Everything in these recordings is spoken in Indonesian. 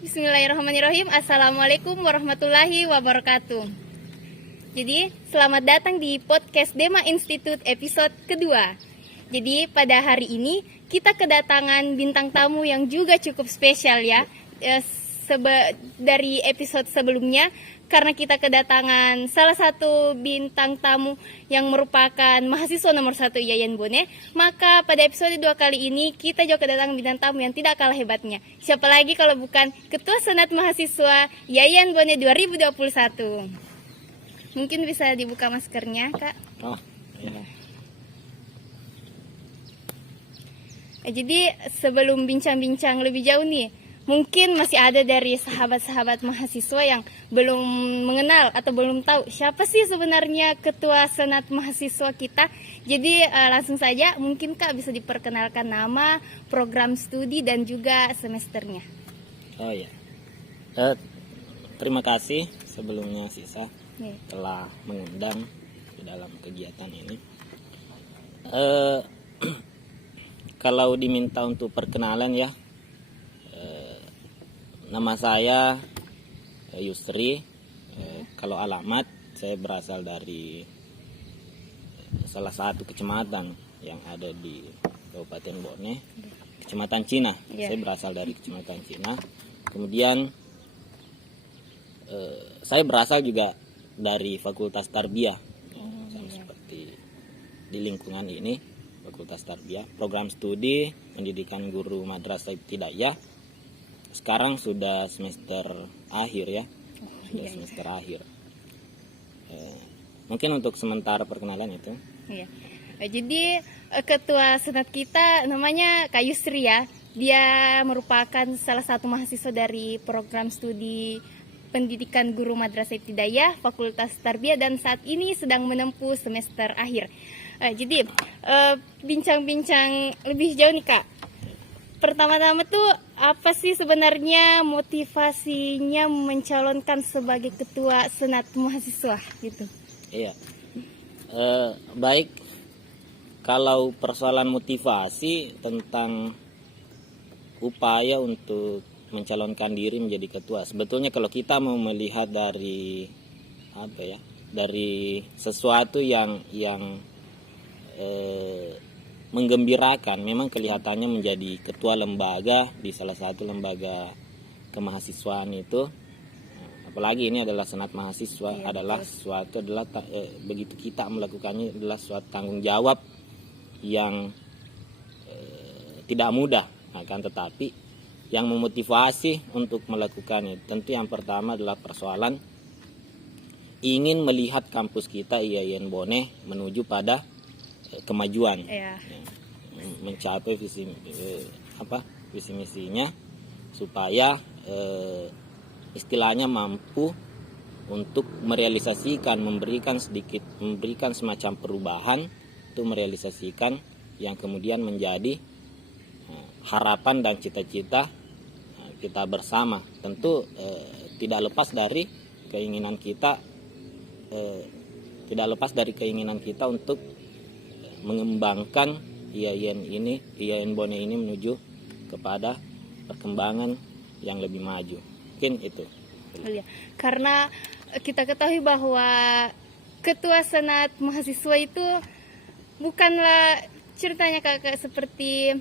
Bismillahirrahmanirrahim. Assalamualaikum warahmatullahi wabarakatuh. Jadi, selamat datang di podcast Dema Institute episode kedua. Jadi, pada hari ini kita kedatangan bintang tamu yang juga cukup spesial ya. Dari episode sebelumnya, karena kita kedatangan salah satu bintang tamu yang merupakan mahasiswa nomor 1 IAIN Bone, maka pada episode 2 kali ini kita juga kedatangan bintang tamu yang tidak kalah hebatnya. Siapa lagi kalau bukan Ketua Senat Mahasiswa IAIN Bone 2021. Mungkin bisa dibuka maskernya, Kak. Oh, iya. Jadi sebelum bincang-bincang lebih jauh nih, mungkin masih ada dari sahabat-sahabat mahasiswa yang belum mengenal atau belum tahu siapa sih sebenarnya Ketua Senat Mahasiswa kita. Jadi langsung saja, mungkin Kak bisa diperkenalkan nama, program studi, dan juga semesternya. Oh ya. Terima kasih sebelumnya Sisa telah mengundang di dalam kegiatan ini. Kalau diminta untuk perkenalan ya, nama saya Yusri. Kalau alamat saya berasal dari salah satu kecamatan yang ada di Kabupaten Bone, Kecamatan Cina. Saya berasal dari Kecamatan Cina. Kemudian saya berasal juga dari Fakultas Tarbiyah, seperti di lingkungan ini, Fakultas Tarbiyah, program studi pendidikan guru madrasah ibtidaiyah. Sekarang sudah semester akhir ya, semester akhir. Mungkin untuk sementara perkenalan itu. Iya. Jadi Ketua Senat kita namanya Kak Yusri ya. Dia merupakan salah satu mahasiswa dari program studi pendidikan guru madrasah ibtidaiyah Fakultas Tarbiyah dan saat ini sedang menempuh semester akhir. Jadi bincang-bincang lebih jauh nih Kak. Pertama-tama tuh apa sih sebenarnya motivasinya mencalonkan sebagai Ketua Senat Mahasiswa gitu? Iya. Baik, kalau persoalan motivasi tentang upaya untuk mencalonkan diri menjadi ketua, sebetulnya kalau kita mau melihat dari dari sesuatu yang menggembirakan, memang kelihatannya menjadi ketua lembaga di salah satu lembaga kemahasiswaan itu, apalagi ini adalah senat mahasiswa, begitu kita melakukannya adalah suatu tanggung jawab yang tidak mudah. Akan tetapi yang memotivasi untuk melakukannya tentu yang pertama adalah persoalan ingin melihat kampus kita IAIN Bone menuju pada kemajuan, mencapai visi misinya, supaya istilahnya mampu untuk merealisasikan, memberikan semacam perubahan untuk merealisasikan yang kemudian menjadi harapan dan cita-cita kita bersama. Tentu tidak lepas dari keinginan kita untuk mengembangkan IAIN Bone ini menuju kepada perkembangan yang lebih maju. Mungkin itu. Iya. Karena kita ketahui bahwa Ketua Senat Mahasiswa itu bukanlah ceritanya kakak seperti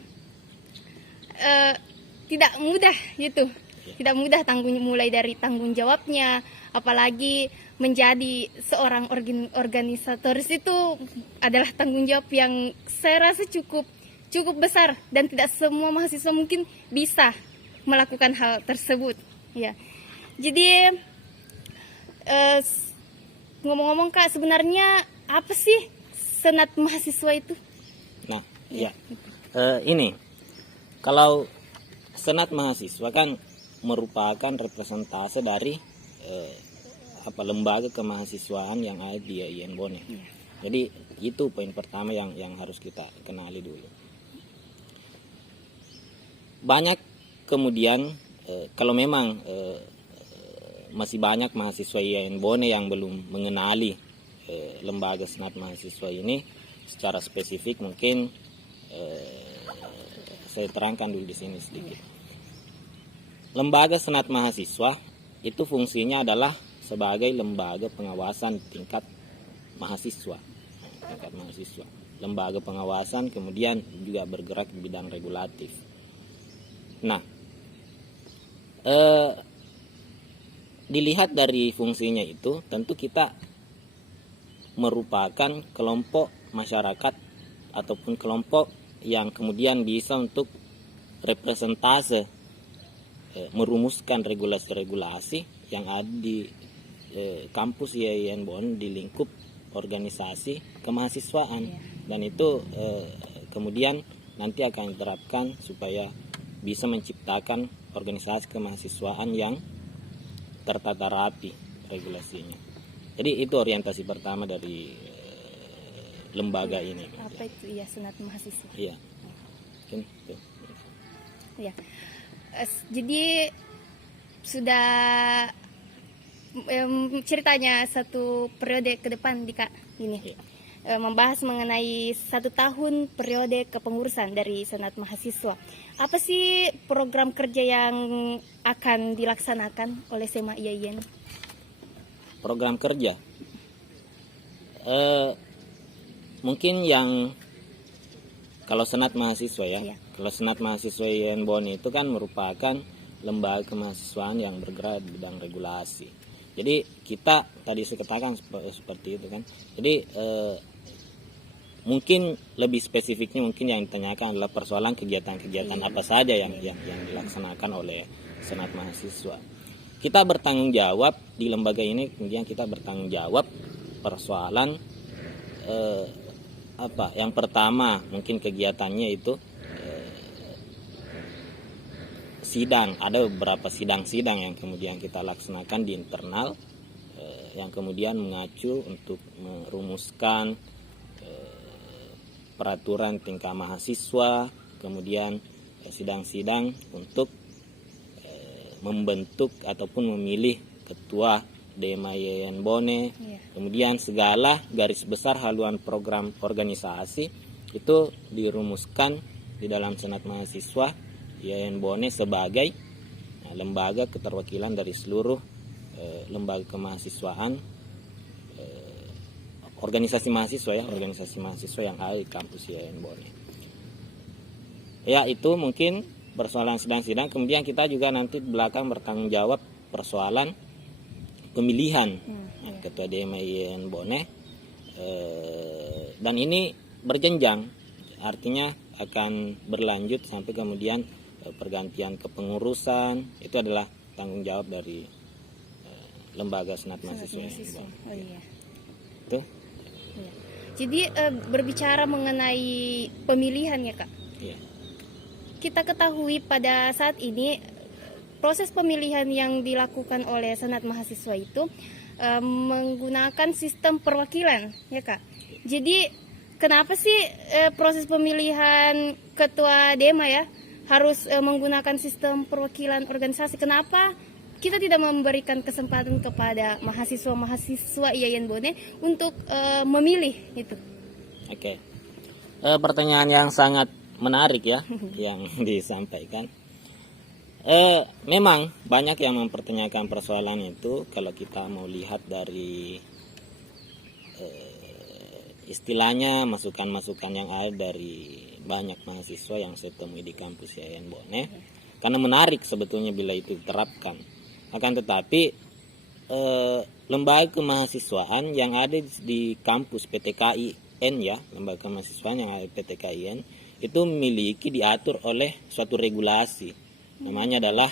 tidak mudah gitu. Tidak mudah mulai dari tanggung jawabnya, apalagi menjadi seorang organisatoris itu adalah tanggung jawab yang saya rasa cukup besar dan tidak semua mahasiswa mungkin bisa melakukan hal tersebut. Ya. Jadi ngomong-ngomong Kak, sebenarnya apa sih senat mahasiswa itu? Nah, ya. Ini kalau senat mahasiswa kan merupakan representase dari lembaga kemahasiswaan yang ada di IAIN Bone. Jadi itu poin pertama yang harus kita kenali dulu. Banyak kemudian kalau memang masih banyak mahasiswa IAIN Bone yang belum mengenali lembaga senat mahasiswa ini secara spesifik, mungkin saya terangkan dulu di sini sedikit. lembaga senat mahasiswa itu fungsinya adalah sebagai lembaga pengawasan tingkat mahasiswa. Tingkat mahasiswa. Lembaga pengawasan kemudian juga bergerak di bidang regulatif. Nah, dilihat dari fungsinya itu, tentu kita merupakan kelompok masyarakat ataupun kelompok yang kemudian bisa untuk representase merumuskan regulasi-regulasi yang ada di kampus IAIN Bonn di lingkup organisasi kemahasiswaan. Dan itu kemudian nanti akan diterapkan supaya bisa menciptakan organisasi kemahasiswaan yang tertata rapi regulasinya. Jadi itu orientasi pertama dari lembaga ini. Apa itu ya senat mahasiswa? Iya. Mungkin itu. Ya. Jadi sudah ceritanya satu periode ke depan di Kak ini. Membahas mengenai 1 tahun periode kepengurusan dari senat mahasiswa. Apa sih program kerja yang akan dilaksanakan oleh SEMA IAIN? Program kerja mungkin yang kalau senat mahasiswa ya, kalau senat mahasiswa IAIN Bonn itu kan merupakan lembaga kemahasiswaan yang bergerak di bidang regulasi. Jadi kita tadi saya katakan seperti itu kan. Jadi mungkin lebih spesifiknya mungkin yang ditanyakan adalah persoalan kegiatan-kegiatan apa saja yang dilaksanakan oleh senat mahasiswa. Kita bertanggung jawab di lembaga ini, kemudian kita bertanggung jawab persoalan apa? Yang pertama mungkin kegiatannya itu sidang. Ada beberapa sidang-sidang yang kemudian kita laksanakan di internal yang kemudian mengacu untuk merumuskan peraturan tingkat mahasiswa, kemudian sidang-sidang untuk membentuk ataupun memilih ketua DEMA IAIN Bonn. Kemudian segala garis besar haluan program organisasi itu dirumuskan di dalam senat mahasiswa IAIN Bonn sebagai lembaga keterwakilan dari seluruh lembaga kemahasiswaan, organisasi mahasiswa ya, organisasi mahasiswa yang ada di kampus IAIN Bonn. Ya, itu mungkin persoalan sidang-sidang. Kemudian kita juga nanti belakang bertanggung jawab persoalan pemilihan ketua DEMA IAIN Bonn. Dan ini berjenjang, artinya akan berlanjut sampai kemudian pergantian kepengurusan. Itu adalah tanggung jawab dari lembaga senat mahasiswa. Oh iya. Itu. Ya. Jadi berbicara mengenai pemilihan ya Kak. Iya. Kita ketahui pada saat ini proses pemilihan yang dilakukan oleh senat mahasiswa itu menggunakan sistem perwakilan ya Kak. Jadi kenapa sih proses pemilihan ketua DEMA ya harus menggunakan sistem perwakilan organisasi? Kenapa kita tidak memberikan kesempatan kepada mahasiswa-mahasiswa IAIN Bonn untuk memilih itu? Oke. Pertanyaan yang sangat menarik ya yang disampaikan. Memang banyak yang mempertanyakan persoalan itu kalau kita mau lihat dari istilahnya masukan-masukan yang ada dari banyak mahasiswa yang saya temui di kampus IAIN Bonn. Karena menarik sebetulnya bila itu diterapkan. Akan tetapi lembaga kemahasiswaan yang ada di kampus PTKIN ya, lembaga kemahasiswaan yang ada di PTKIN itu memiliki diatur oleh suatu regulasi. Namanya adalah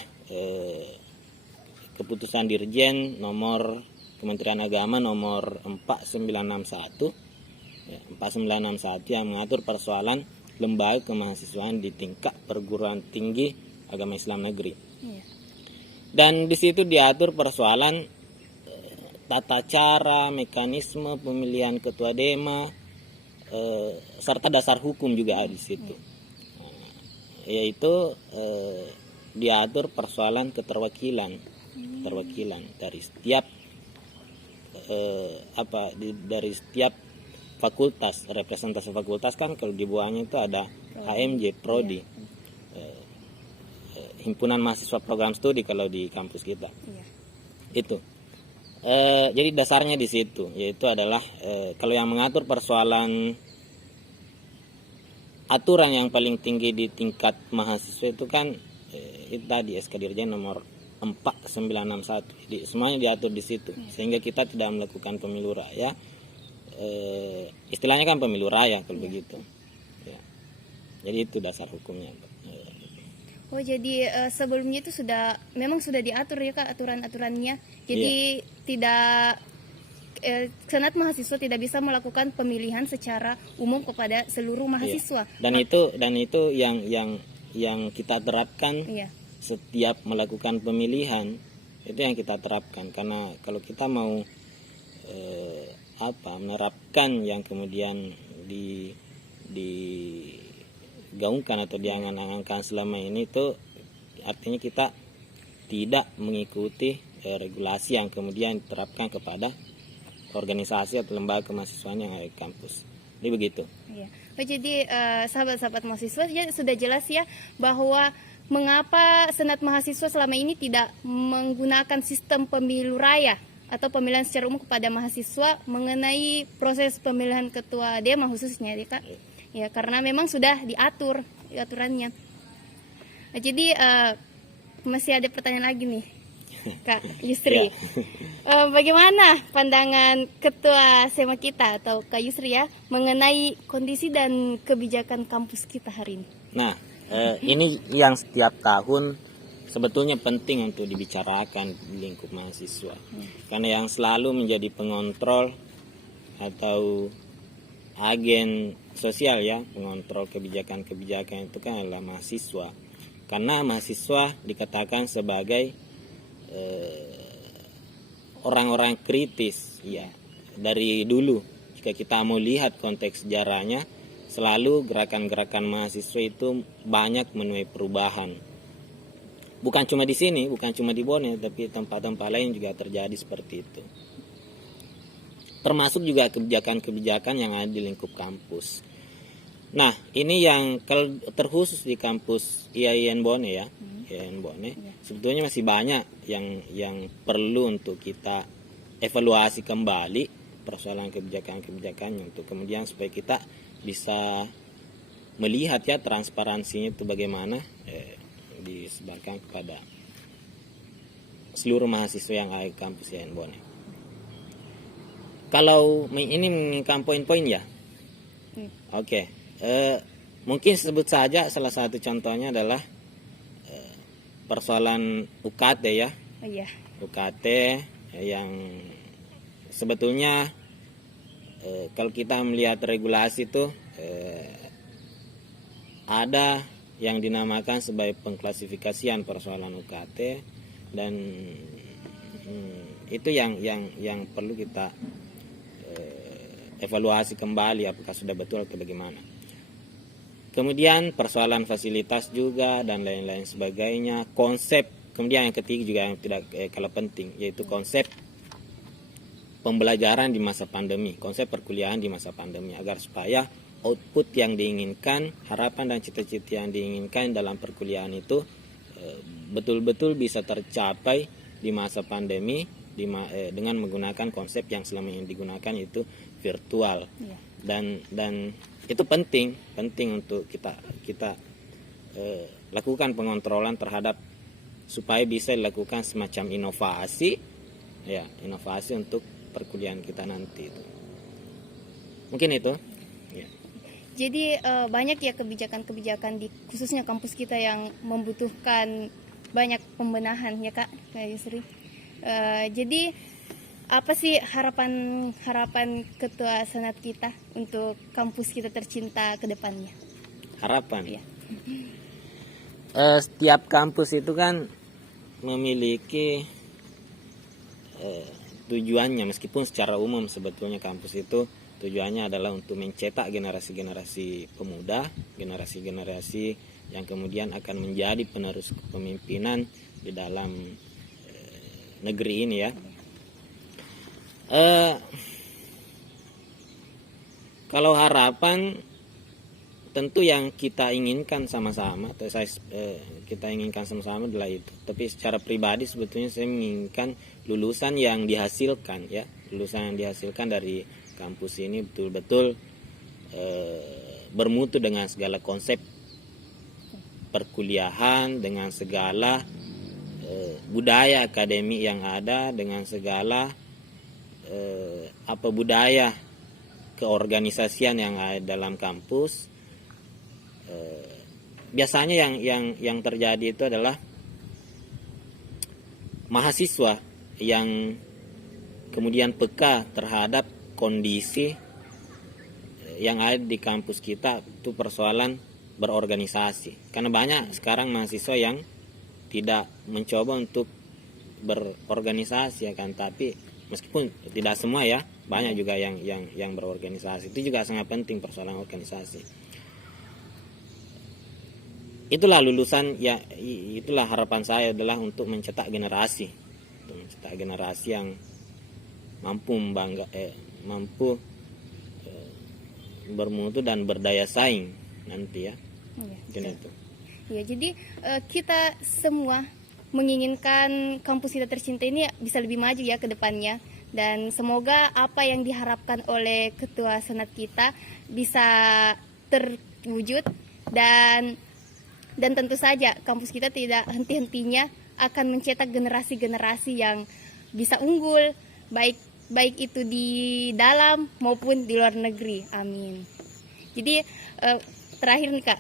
Keputusan Dirjen nomor Kementerian Agama nomor 4961 ya, 4961 yang mengatur persoalan lembaga kemahasiswaan di tingkat perguruan tinggi agama Islam negeri. Dan di situ diatur persoalan tata cara, mekanisme pemilihan ketua DEMA, serta dasar hukum juga ada di situ. Yaitu diatur persoalan keterwakilan dari setiap dari setiap fakultas, representasi fakultas kan kalau di bawahnya itu ada HMJ, prodi, himpunan mahasiswa program studi kalau di kampus kita. Iya. Itu. Jadi dasarnya di situ, yaitu adalah kalau yang mengatur persoalan aturan yang paling tinggi di tingkat mahasiswa itu kan itu tadi SK Dirjen nomor 4961. Jadi semuanya diatur di situ, sehingga kita tidak melakukan pemilu raya. Istilahnya kan pemilu raya kalau begitu. Ya. Jadi itu dasar hukumnya. Oh, jadi sebelumnya itu memang sudah diatur ya Kak aturan-aturannya. Jadi tidak Senat mahasiswa tidak bisa melakukan pemilihan secara umum kepada seluruh mahasiswa. Iya. Dan itu yang kita terapkan Iya. setiap melakukan pemilihan, itu yang kita terapkan. Karena kalau kita mau menerapkan yang kemudian digaungkan atau diangan-angankan selama ini, itu artinya kita tidak mengikuti regulasi yang kemudian diterapkan kepada organisasi atau lembaga kemahasiswaan yang ada di kampus. Jadi begitu. Iya. Oh, jadi sahabat-sahabat mahasiswa sudah jelas ya bahwa mengapa Senat mahasiswa selama ini tidak menggunakan sistem pemilu raya atau pemilihan secara umum kepada mahasiswa mengenai proses pemilihan ketua DEMA khususnya ya Kak. Ya, karena memang sudah diatur aturannya. Nah, jadi masih ada pertanyaan lagi nih Kak Yusri. Bagaimana pandangan ketua SEMA kita atau Kak Yusri ya mengenai kondisi dan kebijakan kampus kita hari ini? Nah, ini yang setiap tahun sebetulnya penting untuk dibicarakan di lingkup mahasiswa. Karena yang selalu menjadi pengontrol atau agen sosial ya, pengontrol kebijakan-kebijakan itu kan adalah mahasiswa. Karena mahasiswa dikatakan sebagai orang-orang kritis ya. Dari dulu jika kita mau lihat konteks sejarahnya, selalu gerakan-gerakan mahasiswa itu banyak menuai perubahan. Bukan cuma di sini, bukan cuma di Bone, tapi tempat-tempat lain juga terjadi seperti itu. Termasuk juga kebijakan-kebijakan yang ada di lingkup kampus. Nah, ini yang kalau terkhusus di kampus IAIN Bone ya, IAIN Bone, sebetulnya masih banyak yang perlu untuk kita evaluasi kembali persoalan kebijakan-kebijakannya, untuk kemudian supaya kita bisa melihat ya transparansinya itu bagaimana disebarkan kepada seluruh mahasiswa yang ada di kampus IAIN Bone. Kalau ini menginginkan poin-poin ya, oke. Mungkin sebut saja salah satu contohnya adalah persoalan UKT ya. Oh, iya. UKT yang sebetulnya kalau kita melihat regulasi itu ada yang dinamakan sebagai pengklasifikasian persoalan UKT, dan itu yang perlu kita evaluasi kembali apakah sudah betul atau bagaimana. Kemudian persoalan fasilitas juga dan lain-lain sebagainya, konsep. Kemudian yang ketiga juga yang tidak kalah penting, yaitu konsep pembelajaran di masa pandemi, konsep perkuliahan di masa pandemi, agar supaya output yang diinginkan, harapan dan cita-cita yang diinginkan dalam perkuliahan itu betul-betul bisa tercapai di masa pandemi dengan menggunakan konsep yang selama ini digunakan, yaitu virtual. Iya. Dan itu penting untuk kita lakukan pengontrolan terhadap supaya bisa dilakukan semacam inovasi untuk perkuliahan kita nanti itu. Mungkin itu ya. Jadi banyak ya kebijakan-kebijakan di khususnya kampus kita yang membutuhkan banyak pembenahan ya Kak Yusri. Jadi apa sih harapan ketua senat kita untuk kampus kita tercinta ke depannya? Harapan. Iya. Setiap kampus itu kan memiliki tujuannya, meskipun secara umum sebetulnya kampus itu tujuannya adalah untuk mencetak generasi-generasi pemuda, generasi-generasi yang kemudian akan menjadi penerus kepemimpinan di dalam negeri ini ya. Kalau harapan tentu yang kita inginkan sama-sama, atau kita inginkan sama-sama adalah itu. Tapi secara pribadi sebetulnya saya menginginkan lulusan yang dihasilkan, ya, lulusan yang dihasilkan dari kampus ini betul-betul bermutu dengan segala konsep perkuliahan, dengan segala budaya akademik yang ada, dengan segala budaya keorganisasian yang ada dalam kampus. Biasanya yang terjadi itu adalah mahasiswa yang kemudian peka terhadap kondisi yang ada di kampus kita, itu persoalan berorganisasi. Karena banyak sekarang mahasiswa yang tidak mencoba untuk berorganisasi, ya kan, tapi meskipun tidak semua, ya, banyak juga yang berorganisasi. Itu juga sangat penting, persoalan organisasi. Itulah lulusan, ya, itulah harapan saya adalah untuk mencetak generasi yang mampu bermutu dan berdaya saing nanti, ya. Iya, itu. Ya, jadi kita semua menginginkan kampus kita tercinta ini bisa lebih maju, ya, ke depannya, dan semoga apa yang diharapkan oleh ketua senat kita bisa terwujud, dan tentu saja kampus kita tidak henti-hentinya akan mencetak generasi-generasi yang bisa unggul, baik itu di dalam maupun di luar negeri. Amin. Jadi terakhir nih, Kak,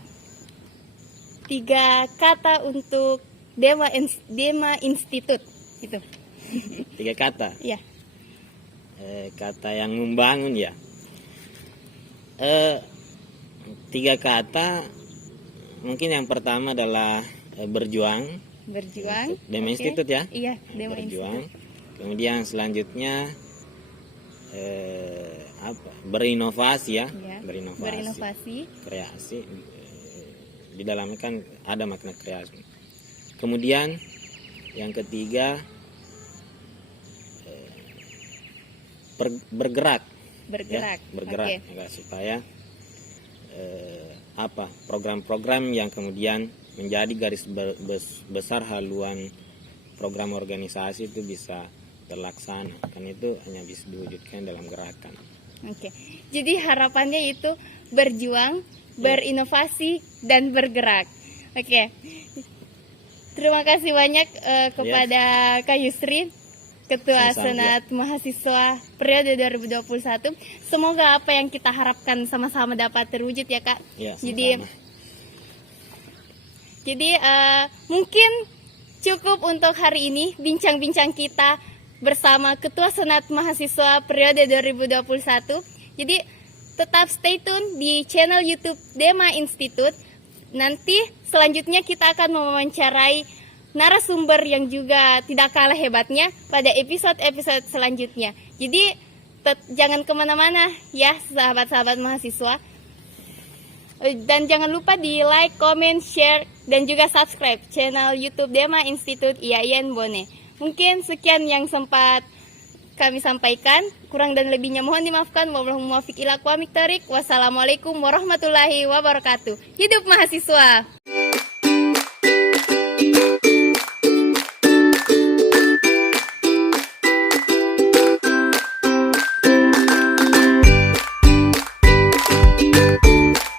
3 kata untuk Dema Institute itu. 3 kata. Iya. Kata yang membangun, ya. 3 kata. Mungkin yang pertama adalah berjuang. Dema Institute, ya. Iya, Dema berjuang. Institute. Kemudian selanjutnya berinovasi, ya. Iya, berinovasi. Kreasi. Di dalamnya kan ada makna kreasi. Kemudian yang ketiga bergerak. Ya, bergerak. Okay. Supaya program-program yang kemudian menjadi garis besar haluan program organisasi itu bisa terlaksana. Kan itu hanya bisa diwujudkan dalam gerakan. Oke. Jadi harapannya itu berjuang, berinovasi, dan bergerak. Oke. Terima kasih banyak kepada Kak Yusri, Ketua Senat Mahasiswa periode 2021. Semoga apa yang kita harapkan sama-sama dapat terwujud, ya, Kak. Ya, sama-sama. Jadi mungkin cukup untuk hari ini bincang-bincang kita bersama Ketua Senat Mahasiswa periode 2021. Jadi tetap stay tune di channel YouTube Dema Institute. Nanti selanjutnya kita akan mewawancarai narasumber yang juga tidak kalah hebatnya pada episode-episode selanjutnya. Jadi jangan kemana-mana, ya, sahabat-sahabat mahasiswa. Dan jangan lupa di like, comment, share, dan juga subscribe channel YouTube Dema Institute IAIN Bone. Mungkin sekian yang sempat kami sampaikan. Kurang dan lebihnya mohon dimaafkan. Wassalamualaikum warahmatullahi wabarakatuh. Hidup mahasiswa!